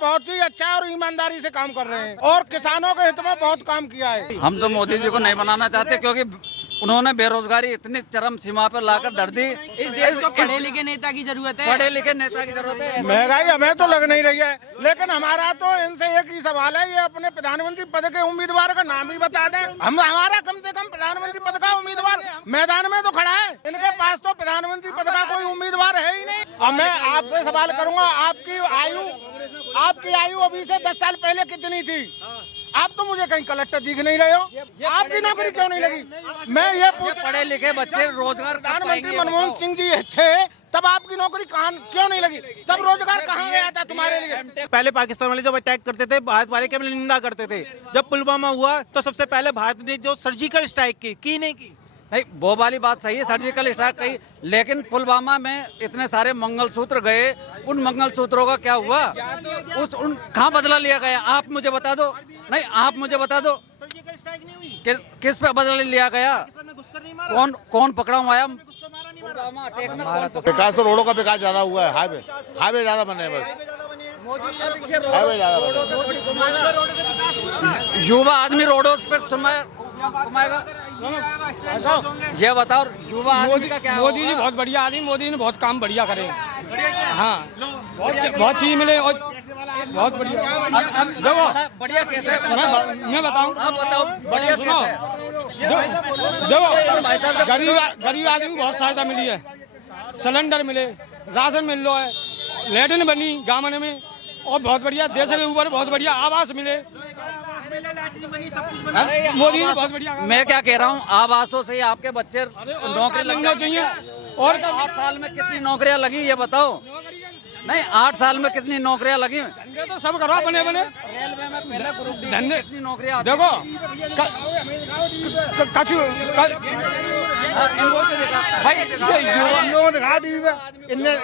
बहुत ही अच्छा और ईमानदारी से काम कर रहे हैं और किसानों के हित में बहुत काम किया है। हम तो मोदी जी को नहीं बनाना चाहते क्योंकि उन्होंने बेरोजगारी इतनी चरम सीमा पर लाकर धर दी। इस देश को पढ़े लिखे नेता की जरूरत है। पढ़े लिखे नेता की जरूरत है। महंगाई हमें तो लग नहीं रही है, लेकिन हमारा तो इनसे एक ही सवाल है, ये अपने प्रधानमंत्री पद के उम्मीदवार का नाम ही बता दें। हमारा कम से कम प्रधानमंत्री पद का उम्मीदवार मैदान में तो खड़ा है, इनके पास तो प्रधानमंत्री पद का कोई उम्मीदवार है ही नहीं। अब मैं आपसे सवाल करूंगा, आपकी आयु अभी से 10 साल पहले कितनी थी? आप तो मुझे कहीं कलेक्टर दिख नहीं रहे हो, आपकी नौकरी क्यों नहीं लगी? मैं ये पूछ, पढ़े लिखे बच्चे रोजगार, प्रधानमंत्री मनमोहन सिंह जी थे तब आपकी नौकरी क्यों नहीं लगी? तब रोजगार कहाँ गया था तुम्हारे लिए? पहले पाकिस्तान वाले जब अटैक करते थे, भारत वाले की निंदा करते थे। जब पुलवामा हुआ तो सबसे पहले भारत ने जो सर्जिकल स्ट्राइक की नहीं की? नहीं, वो वाली बात सही है, सर्जिकल स्ट्राइक कही, लेकिन पुलवामा में इतने सारे मंगलसूत्र गए, उन मंगलसूत्रों का क्या हुआ? कहाँ बदला लिया गया? आप मुझे बता दो। नहीं, आप मुझे बता दो सर्जिकल स्ट्राइक नहीं हुई। किस पे बदला लिया गया? कौन पकड़ा हुआ है? विकास तो रोडों का विकास ज्यादा हुआ है, हाईवे ज्यादा बने हैं, बस हाईवे ज्यादा बने। युवा आदमी रोडों पर घुमाएगा? ये बताओ, युवा आदमी का क्या? मोदी जी बहुत बढ़िया आदमी, मोदी जी ने बहुत काम बढ़िया करे। हाँ, बहुत चीज मिले और बहुत बढ़िया। देखो बढ़िया कैसे? मैं बताऊं, आप बताओ बढ़िया कैसे? देखो गरीब आदमी को बहुत सहायता मिली है, सिलेंडर मिले, राशन मिल रहा है, लैट्रिन बनी गाँव में, और बहुत बढ़िया देश के ऊपर बहुत बढ़िया आवास मिले। मोदी जी बहुत बढ़िया। मैं क्या कह रहा हूँ, आवासों से आपके बच्चे नौकरी लगना चाहिए। और 8 साल में कितनी नौकरियां लगी ये बताओ? नहीं, 8 साल में कितनी नौकरियां लगी? धंधे तो सब करवा बने रेलवे में पहले ग्रुप डी धंधे कितनी नौकरियां? देखो भाई लोगों दिखा टीवी पे, इनने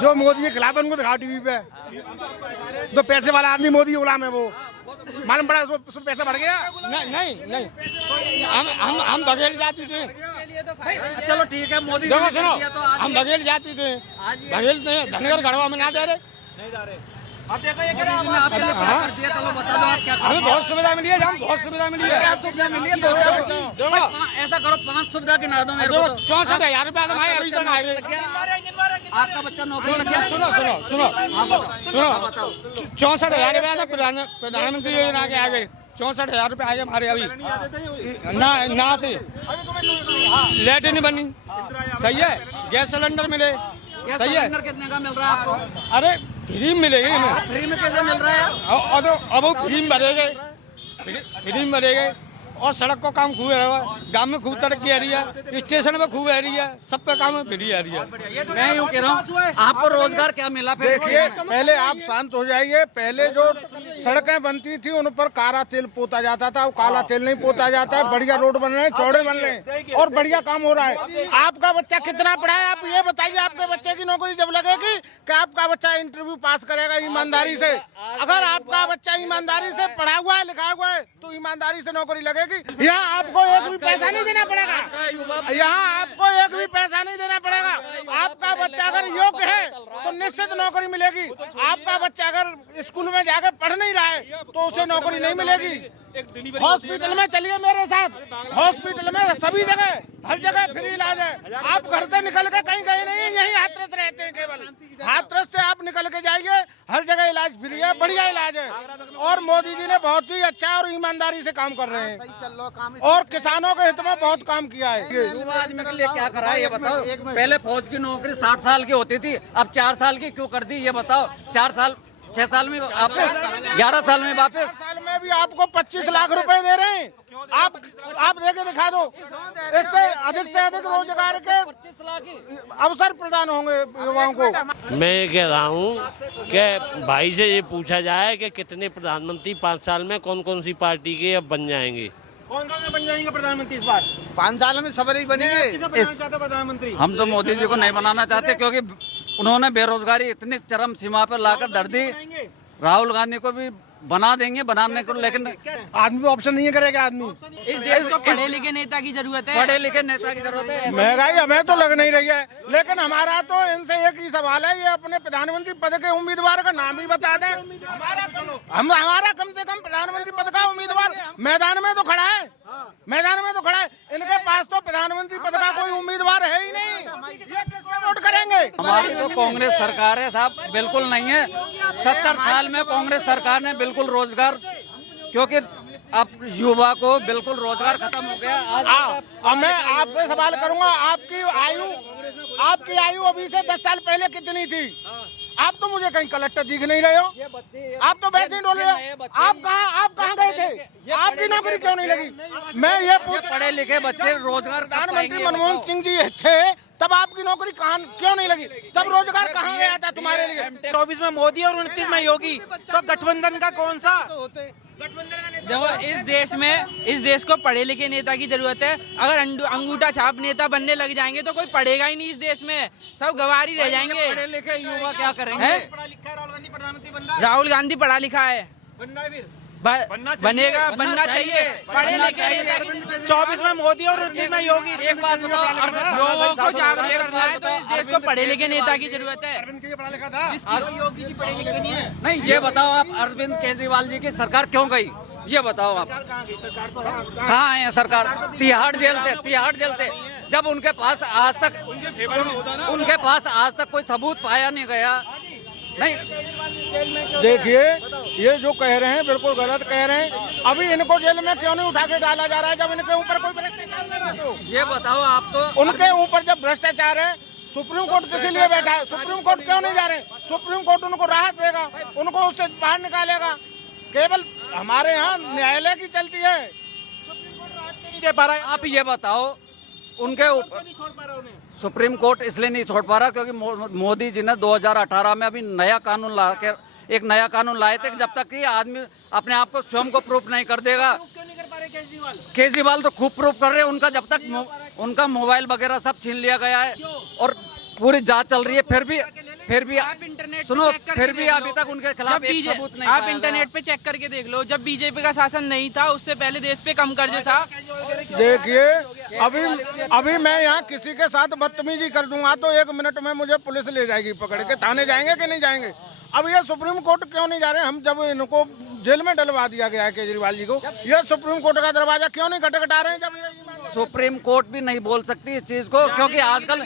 जो मोदी के खिलाफ है उनको दिखा टीवी पे। तो पैसे वाला आदमी मोदी गुलाम है, वो मालूम पड़ा उसको पैसा बढ़ गया। नहीं, हम बघेल जाती थे। चलो ठीक है, मोदी देखो सुनो, हम बघेल जाती थे, बघेल धनगर गढ़वा में ना दे रहे। हमें बहुत सुविधा मिली है, हम बहुत सुविधा मिली है। सुविधा मिली है? देखो ऐसा करो, 5 सुविधा गिना दो मेरे को। 64,000 रुपया तो भाई अभी तक आए। आपका बच्चा नौकरी लग गया? सुनो 64,000 रुपया तो प्रधानमंत्री योजना के आगे 64,000 रुपये आगे हमारे अभी ना थे। लैट्रिन बनी, सही है, गैस सिलेंडर मिले, सही है। कितने का मिल रहा है आपको? अरे फ्री मिलेगी, फ्री में कैसे मिल रहा है? अब वो फ्री में भरेंगे, और सड़क को काम खूब है, गांव में खूब तरक्की आ रही है, स्टेशन में खूब आ रही है, सब पे काम फ्री आ रही है। मैं यूँ कह रहा हूँ, आपको रोजगार क्या मिला? देखिए, पहले आप शांत हो जाइए। पहले जो सड़कें बनती थी उन पर काला तेल पोता जाता था, काला तेल नहीं पोता जाता है। बढ़िया रोड बन रहे हैं, चौड़े बन रहे हैं और बढ़िया काम हो रहा है। आपका बच्चा कितना पढ़ा है? आप ये बताइए, आपके बच्चे की नौकरी जब लगेगी कि आपका बच्चा इंटरव्यू पास करेगा ईमानदारी से? अगर आपका बच्चा ईमानदारी से पढ़ा हुआ है, लिखा हुआ है, तो ईमानदारी से नौकरी लगेगी। यहाँ आपको एक भी पैसा नहीं देना पड़ेगा, यहाँ आपको एक भी पैसा नहीं देना पड़ेगा। आपका बच्चा अगर योग्य है तो निश्चित नौकरी मिलेगी। आपका बच्चा अगर स्कूल में जाकर पढ़ नहीं रहा है तो उसे नौकरी नहीं मिलेगी। हॉस्पिटल में चलिए मेरे साथ, हॉस्पिटल में सभी जगह, हर जगह फ्री इलाज है। आप घर से निकल के कहीं गए नहीं, यही हाथरस रहते हैं, केवल हाथरस से आप निकल के जाइए, हर जगह इलाज फ्री है, बढ़िया इलाज है। और मोदी जी ने बहुत ही अच्छा और ईमानदारी से काम कर रहे हैं और किसानों के हित में बहुत काम किया है। युवा आदमी के लिए क्या करा है ये बताओ? पहले फौज की नौकरी 60 साल की होती थी, अब 4 साल की क्यों कर दी ये बताओ? 4 साल 6 साल में वापस, 11 साल में वापस। साल में भी आपको 25 लाख रुपए दे रहे हैं। आप देके दिखा दो, इससे से अधिक रोजगार के अवसर प्रदान होंगे युवाओं को। मैं ये कह रहा हूँ कि भाई से ये पूछा जाए कि कितने प्रधानमंत्री 5 साल में कौन कौन सी पार्टी के अब बन जाएंगे? कौन बन जाएंगे प्रधानमंत्री इस बार? 5 साल में सब ही बनेंगे। प्रधानमंत्री हम तो मोदी जी को नहीं बनाना चाहते क्योंकि उन्होंने बेरोजगारी इतनी चरम सीमा पर लाकर धर दी। राहुल गांधी को भी बना देंगे बनाने को, लेकिन आदमी पे ऑप्शन नहीं करेगा आदमी। इस देश को पढ़े लिखे नेता की जरूरत है। पढ़े लिखे नेता की जरूरत है। महंगाई हमें तो लग नहीं रही है, लेकिन हमारा तो इनसे एक ही सवाल है, ये अपने प्रधानमंत्री पद के उम्मीदवार का नाम भी बता दें। हमारा कम से कम प्रधानमंत्री पद का उम्मीदवार मैदान में तो खड़ा है, मैदान में तो खड़ा है। इनके पास तो प्रधानमंत्री पद का कोई उम्मीदवार है ही नहीं, ये किससे वोट करेंगे? हमारी तो कांग्रेस सरकार है साहब, बिल्कुल नहीं है। 70 साल में कांग्रेस सरकार ने बिल्कुल रोजगार, क्योंकि अब युवा को बिल्कुल रोजगार खत्म हो गया। अब मैं आपसे सवाल करूंगा, आपकी आयु अभी से 10 साल पहले कितनी थी? आप तो मुझे कहीं कलेक्टर दिख नहीं रहे हो, आप तो वैसे ही डोल रहे हो। आप कहाँ गए थे? आपकी नौकरी क्यों नहीं लगी? मैं ये पूछ, पढ़े लिखे बच्चे रोजगार, प्रधानमंत्री मनमोहन सिंह जी थे तब आपकी नौकरी क्यों नहीं लगी? तब रोजगार कहाँ गया था तुम्हारे लिए? 24 में मोदी और 29 में योगी, तो गठबंधन का कौन सा? देखो, इस देश को पढ़े लिखे नेता की जरूरत है। अगर अंगूठा छाप नेता बनने लग जाएंगे तो कोई पढ़ेगा ही नहीं इस देश में, सब गवार ही रह जाएंगे। पढ़े लिखे युवा क्या करेंगे? राहुल गांधी पढ़ा लिखा है, बनेगा, बनना चाहिए। पढ़े लिखे नेता की जरूरत है। 24 में मोदी और 29 में योगी। एक बात बताओ, लोगों को जागरूक करना है तो इस देश को पढ़े लिखे नेता की जरूरत है। नहीं, ये बताओ आप, अरविंद केजरीवाल जी की सरकार क्यों गई? ये बताओ आप, कहाँ है सरकार? तिहाड़ जेल से जब उनके पास आज तक कोई सबूत पाया नहीं गया। नहीं, देखिए ये जो कह रहे हैं बिल्कुल गलत कह रहे हैं। अभी इनको जेल में क्यों नहीं उठा के डाला जा रहा है जब इनके ऊपर कोई भ्रष्टाचार नहीं है? तो ये बताओ आप, तो उनके ऊपर जब भ्रष्टाचार है, सुप्रीम कोर्ट किस लिए बैठा है? सुप्रीम कोर्ट क्यों नहीं जा रहे? सुप्रीम कोर्ट उनको राहत देगा, उनको उससे बाहर निकालेगा। केवल हमारे यहाँ न्यायालय की चलती है, नहीं दे पा रहा है। आप ये बताओ, उनके ऊपर सुप्रीम कोर्ट इसलिए नहीं छोड़ पा रहा क्योंकि मोदी जी ने 2018 में अभी नया कानून ला के एक नया कानून लाए थे कि जब तक कि आदमी अपने आप को स्वयं को प्रूफ नहीं कर देगा। केजरीवाल तो खूब प्रूफ कर रहे हैं, उनका जब तक उनका मोबाइल वगैरह सब छीन लिया गया है और पूरी जांच चल रही है, फिर भी आप इंटरनेट सुनो, पे चेक फिर करके भी देख अभी लो। तक उनके खिलाफ जब एक सबूत नहीं आप पाया इंटरनेट पे चेक करके देख लो, जब बीजेपी का शासन नहीं था उससे पहले देश पे कम कर्ज था। देखिए अभी मैं यहाँ किसी के साथ बदतमीजी कर दूंगा तो 1 मिनट में मुझे पुलिस ले जाएगी पकड़ के। थाने जाएंगे कि नहीं जाएंगे? अब ये सुप्रीम कोर्ट क्यों नहीं जा रहे? हम जब इनको जेल में डलवा दिया गया है केजरीवाल जी को, ये सुप्रीम कोर्ट का दरवाजा क्यों नहीं खटखटा रहे हैं? जब सुप्रीम कोर्ट भी नहीं बोल सकती इस चीज को, क्योंकि आजकल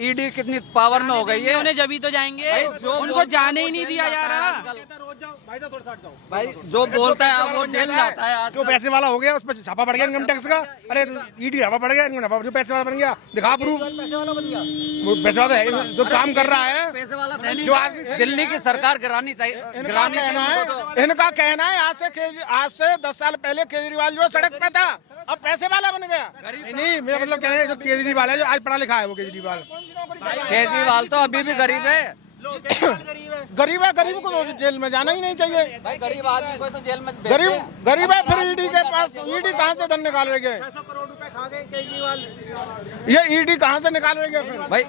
ईडी कितनी पावर में हो गई है। उन्हें जब ही तो जाएंगे, उनको जाने ही नहीं दिया जा रहा। भाई जो बोलता है वो जेल जाता है। आज जो पैसे वाला हो गया उस पर छापा बढ़ गया इनकम टैक्स का। अरे ईडी हवा बढ़ गया, जो पैसे वाला बन गया दिखा प्रूफ। वो पैसे वाला है जो काम कर रहा है, पैसे वाला था नहीं, जो आदमी दिल्ली की सरकार गिरानी चाहिए। इनका कहना है आज से 10 साल पहले केजरीवाल जो सड़क पे था अब पैसे वाला बन गया। नहीं, मेरा मतलब कहना है जो केजरीवाल है जो आज पढ़ा लिखा है वो केजरीवाल तो अभी भी गरीब है। गरीब है, गरीब को तो जेल में जाना ही नहीं चाहिए। भाई गरीब आदमी को तो जेल में गरीब है, फिर ईडी के पास ईडी कहाँ से धन निकाल रहे गए? 600 करोड़ रुपए खा गए केजरीवाल। ये ईडी कहाँ से निकाल रहे गए? फिर भाई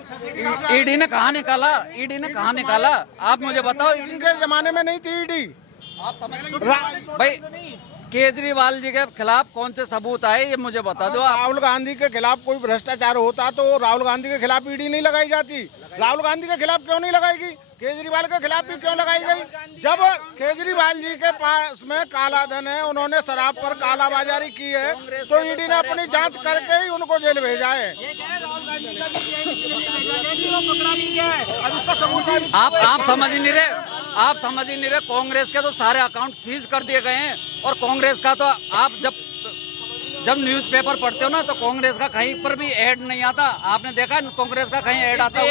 ईडी ने कहाँ निकाला? आप मुझे बताओ। इनके जमाने में नहीं थी ईडी। आप समझ भाई केजरीवाल जी के खिलाफ कौन से सबूत आए ये मुझे बता दो। राहुल गांधी के खिलाफ कोई भ्रष्टाचार होता तो राहुल गांधी के खिलाफ ईडी नहीं लगाई जाती। राहुल गांधी के खिलाफ क्यों नहीं लगाएगी? केजरीवाल के खिलाफ भी क्यों लगाई गई? जब केजरीवाल जी के पास में काला धन है, उन्होंने शराब पर कालाबाजारी की है, तो ईडी ने अपनी जांच करके ही उनको जेल भेजा है। आप समझ ही नहीं रहे। कांग्रेस के तो सारे अकाउंट सीज कर दिए गए हैं और कांग्रेस का तो आप जब न्यूज़पेपर पढ़ते हो ना तो कांग्रेस का कहीं पर भी ऐड नहीं आता। आपने देखा कांग्रेस का कहीं ऐड आता हुआ?